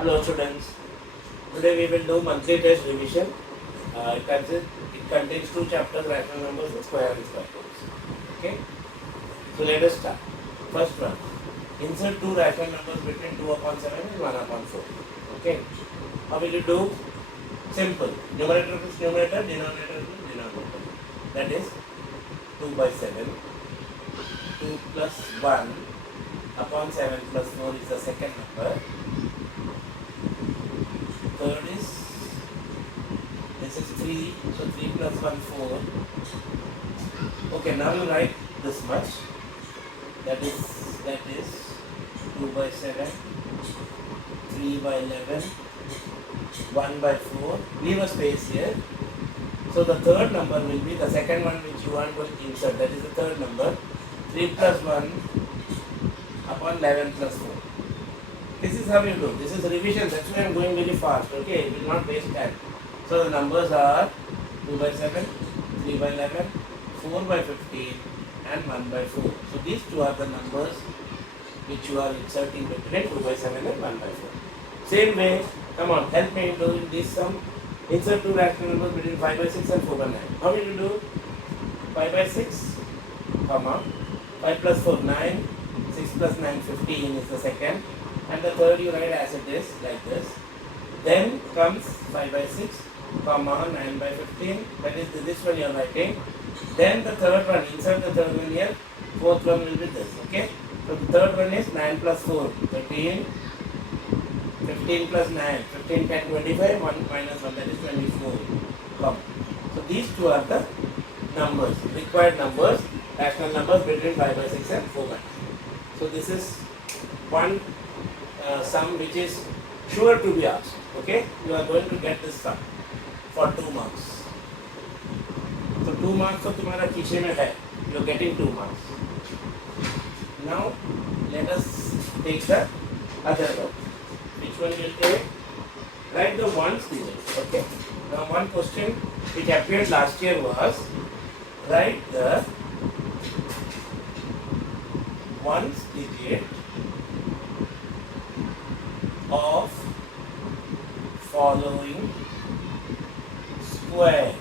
Hello students, today we will do monthly test revision. It contains two chapters, rational numbers and square and square roots. Okay, so let us start. First one, insert two rational numbers between 2 upon 7 and 1 upon 4. Okay, how will you do? Simple, numerator plus numerator, denominator plus denominator. That is 2 by 7, 2 plus 1 upon 7 plus 4 is the second number. Third is, this is 3, so 3 plus 1, 4. Okay, now you write this much, that is 2 by 7, 3 by 11, 1 by 4, leave a space here. So the third number will be the second one which you want to insert, that is the third number, 3 plus 1 upon 11 plus 4. This is how you do. This is revision. That's why I am going very fast. Okay, it will not waste time. So the numbers are 2 by 7, 3 by 11, 4 by 15 and 1 by 4. So these two are the numbers which you are inserting between 2 by 7 and 1 by 4. Same way, come on, help me do this sum. Insert two rational numbers between 5 by 6 and 4 by 9. How will you do? 5 by 6, comma, 5 plus 4, 9, 6 plus 9, 15 is the second. And the third you write as it is, like this. Then comes 5 by 6, comma, 9 by 15, that is this one you are writing. Then the third one, insert the third one here, fourth one will be this, okay. So the third one is 9 plus 4, 13, 15 plus 9, 15, 10, 25, 1 minus 1, that is 24, comma. So these two are the numbers, required numbers, rational numbers between 5 by 6 and 4 by 9. So this is one sum which is sure to be asked. Okay, you are going to get this sum for 2 marks. So 2 marks तो तुम्हारा खींचे में है. You are getting 2 marks. Now let us take the other one. Which one will take? Write the ones digit. Okay. Now one question which appeared last year was write the ones digit of following squares.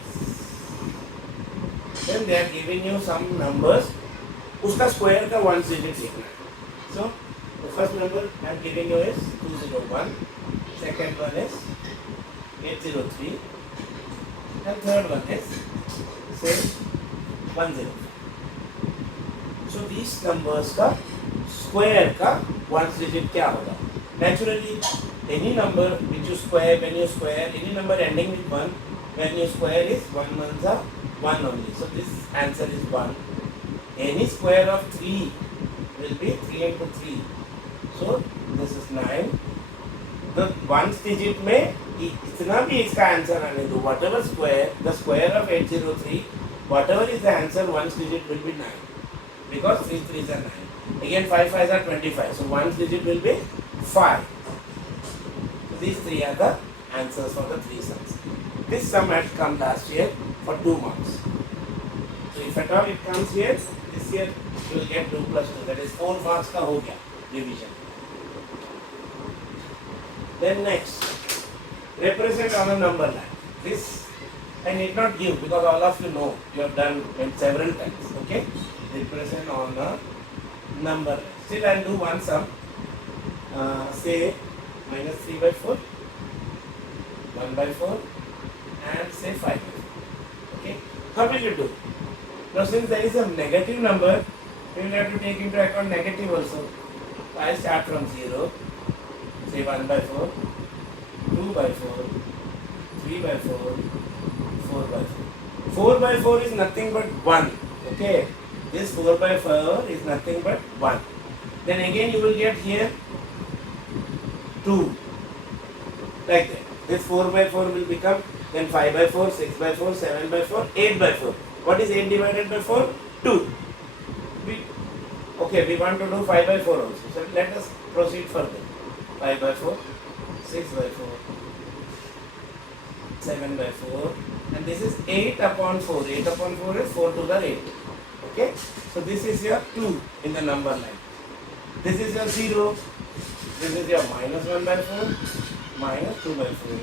Then they are giving you some numbers. उसका square का one digit लिखना है. So the first number I am giving you is 201. Second one is 803. And third one is say 105. So these numbers का square का one digit क्या होगा? Naturally, any number which you square, when you square, any number ending with 1, when you square is 1 ones are 1 only. So this answer is 1. Any square of 3 will be 3 into 3. So this is 9. The ones digit में इतना भी इसका answer आने दो. Whatever square, the square of 803, whatever is the answer, ones digit will be 9. Because 3 3s are 9. Again 5 5s are 25. So ones digit will be 5. So these three are the answers for the three sums. This sum had come last year for 2 marks. So if at all it comes here, this year you will get 2 plus 2. That is 4 marks का हो गया division. Then next, represent on a number line. This I need not give because all of you know, you have done it several times. Okay, represent on a number line. Still I will do one sum. Say minus 3 by 4, 1 by 4 and say 5 by 4. Okay, how will you do? Now since there is a negative number, you will have to take into account negative also. So I start from 0, say 1 by 4, 2 by 4, 3 by 4, 4 by 4. 4 by 4 is nothing but 1. Okay, this 4 by 4 is nothing but 1. Then again you will get here 2, like that. This 4 by 4 will become then 5 by 4, 6 by 4, 7 by 4, 8 by 4. What is 8 divided by 4? 2. We want to do 5 by 4 also. So let us proceed further. 5 by 4, 6 by 4, 7 by 4, and this is 8 upon 4. 8 upon 4 is 4 to the 8. Okay? So this is your 2 in the number line. This is your 0. This is your minus 1 by 4, minus 2 by 4,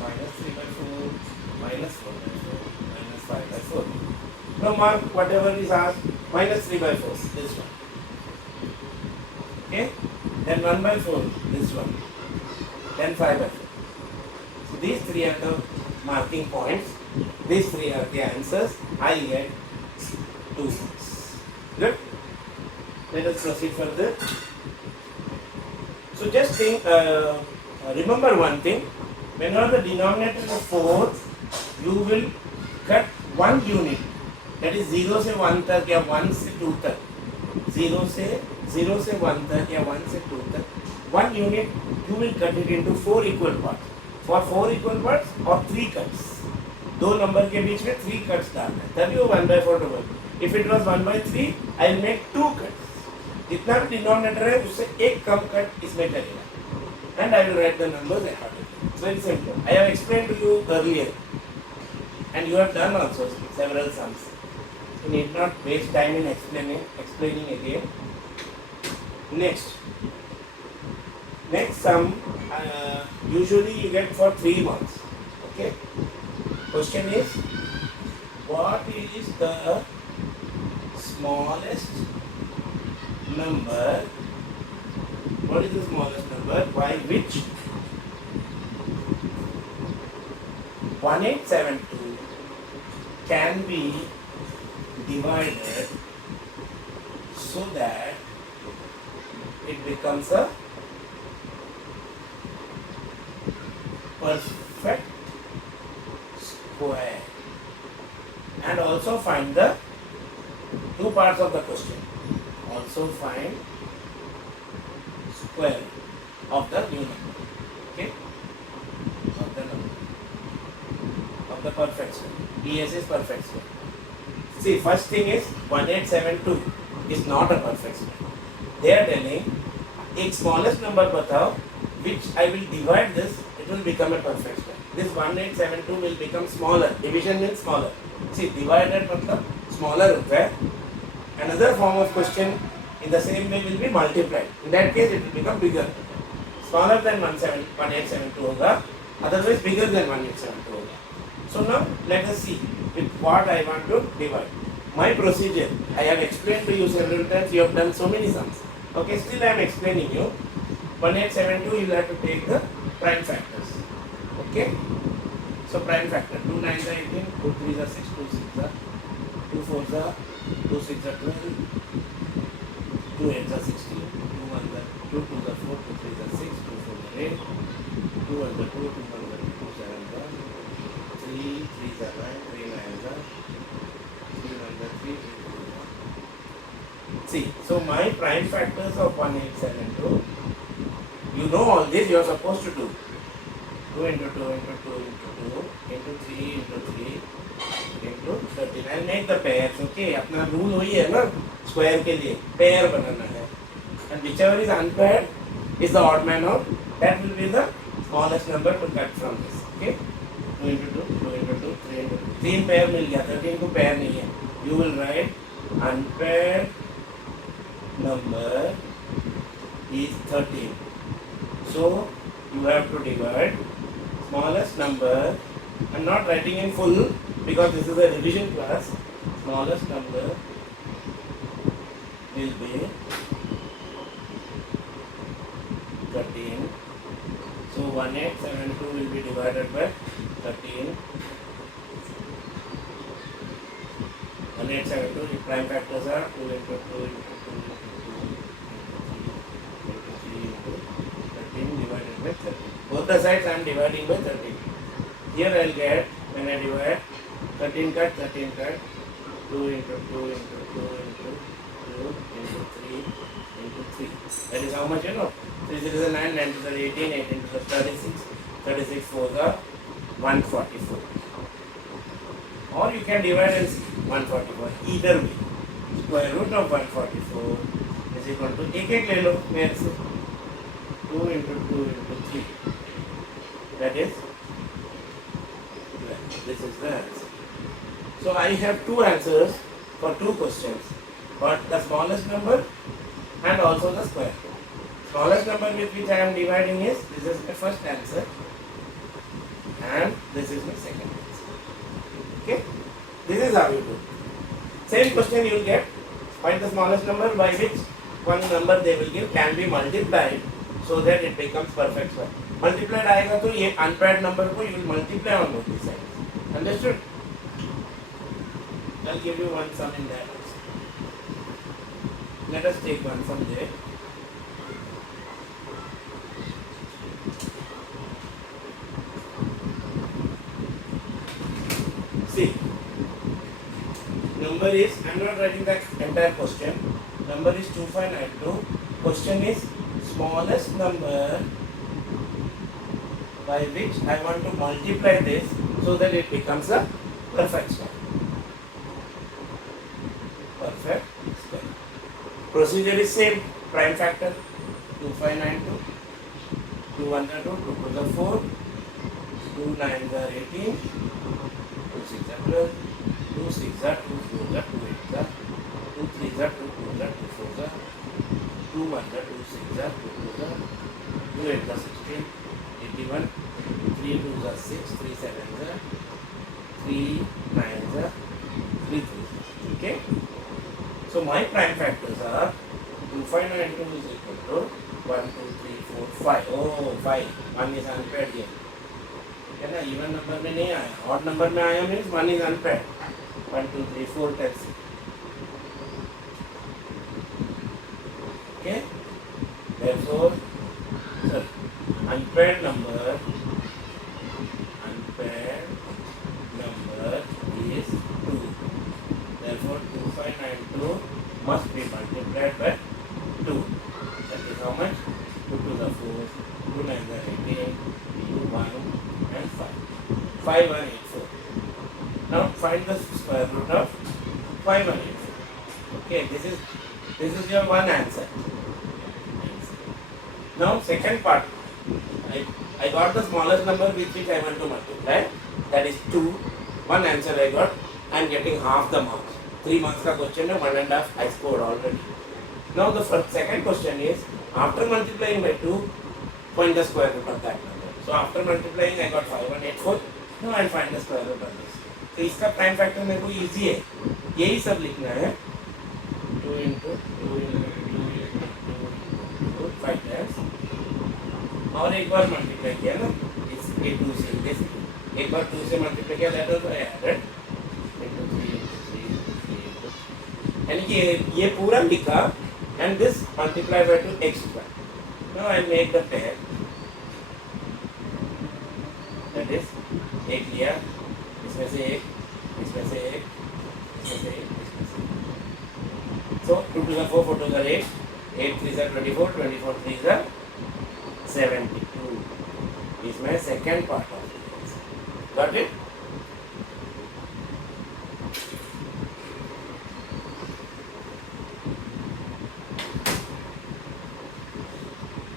minus 3 by 4, minus 4 by 4, minus 5 by 4. Now mark whatever is asked, minus 3 by 4, this one. Okay? Then 1 by 4, this one. Then 5 by 4. So these three are the marking points. These three are the answers. I get 2 marks. Good? Let us proceed further. So just think, remember one thing. Whenever the denominator is 4, you will cut 1 unit. That is 0 से 1 तक या 1 से 2 तक. 0 से 1 तक या 1 से 2 तक. 1 unit you will cut it into 4 equal parts. For 4 equal parts or 3 cuts. दो नंबर के बीच में 3 cuts डालना है. तभी वो 1 by 4 होगा. If it was 1 by 3, I will make 2 cuts. जितना भी डिनोमिनेटर है उससे एक कम कट इसमें करेगा. And I will write the numbers accordingly. It's very simple. I have explained to you earlier. And you have done also several sums. You need not waste time in explaining again. Next sum, usually you get for 3 marks. Okay. Question is, what is the smallest number? What is the smallest number by which 1872 can be divided so that it becomes a perfect square? And also find the 2 parts of the question. Also find square of the new number. Okay? Of the number. Of the perfect square. ES is perfect square. See, first thing is 1872 is not a perfect square. They are telling, एक smallest number बताओ which I will divide this, it will become a perfect square. This 1872 will become smaller. Division means smaller. See, divided मतलब smaller होता है. Another form of question in the same way will be multiplied. In that case, it will become bigger. Smaller than 1872 होगा. Otherwise, bigger than 1872 होगा. So now, let us see with what I want to divide. My procedure, I have explained to you several times. You have done so many sums. Okay, still I am explaining you. 1872, you will have to take the prime factors. Okay? So prime factor, 2 9s are 18, 2 3s are 6, 2 6s are 2 4s are 2 6s are 12, 2 8s are 16, 2 1s are 2 2s are 4, 2 3s are 6, 2 4s are 8, 2 1s are 2, 2 1s are 2 7s are 3, 3s are 9, 3 9s are 3 1s are 3, 3 2s are. See, so my prime factors of 1872, you know all this, you are supposed to do. 2 into 2 into 2 into 2 into 3 into 3 into 13. I'll make the pairs, okay? अपना rule वही है ना, square के लिए pair बनाना है. And whichever is unpaired is the odd man out. That will be the smallest number to cut from this, okay? 2 into 2, 2 into 2, 3 into 2. 3 pair मिल गया, 13 को pair नहीं है. You will write unpaired number is 13. So you have to divide smallest number. I'm not writing in full because this is a revision class. Smallest number will be 13. So 1872 will be divided by 13. 1872, the prime factors are 2 into 2 into 2 into 2 into 3 into 13 divided by 13. Both the sides I am dividing by 13. Here I will get, when I divide, 13 cut, 2 into 2 into 2 into 2 into 3 into 3. That is how much you know. 3 is 9, 9 to the 18, 18 to the 36, 36 4s are 144. Or you can divide and see 144. Either way, square root of 144 is equal to एक ले लो मेरे से 2 into 2 into 3. That is, this is the answer. So I have 2 answers for 2 questions, but the smallest number and also the square. smallest number with which I am dividing is, this is my first answer and this is my second answer. Okay, this is how you do. Same question you will get, find the smallest number by which one number they will give can be multiplied so that it becomes perfect square. Multiplied आएगा तो ये unpaired number को you will multiply on both the sides. Understood? I'll give you one sum in that also. Let us take one sum there. See, number is, I am not writing the entire question. Number is 2592. Question is smallest number by which I want to multiply this so that it becomes a perfect square. Perfect square. Procedure is same. Prime factor 2592. 2 1 are 2, 2 to the 4, 2 9 are 18, 2 6 are 12, 2 6 are 2 4 are 2 8 are 2 3 are 2 2 are 2 4 are 2 1 are 2 6 are 2 2 are 2 8 are 16, 81, 3 2 are 6, 3 7 are 3 9 are 3 3. Okay. So my prime factors are 2592 is equal to 1 2 3 4 5. Oh 5. 1 is unpaired here. है ना, even number में नहीं आया, odd number में आया means 1 is unpaired. 1 2 3 4 10. Okay, therefore unpaired number is 2. Therefore 2592 must be multiplied by 2. That is how much? 2 to the 4, 2 9 are 18, 2 1 and 5. 5184. Now find the square root of 5184. Okay, this is your one answer. Now second part, I got the smallest number with which I want to multiply. That is 2. One answer I got. I am getting half the marks. 3 marks का question है, 1.5 I scored already. Now the second question is, after multiplying by 2, find the square root of that number. So after multiplying I got 5184. Now I will find the square root of this. तो इसका prime factor मेरे को easy है, यही सब लिखना है. 2 into 2 5 times. और एक बार मल्टीप्लाई किया ना, इस ए 2 से एक बार 2 से मल्टीप्लाई किया, that was added into 3 into 3. यानी कि ये पूरा लिखा and this multiplied by 2 x square. Now I make the pair. That is एक लिया, इसमें से एक, इसमें से एक, इसमें से एक, इसमें से एक. So 2 to the 4, 4 to the 8, 8 3s are 24, 24 3s are 72. इसमें second part of it. Got it?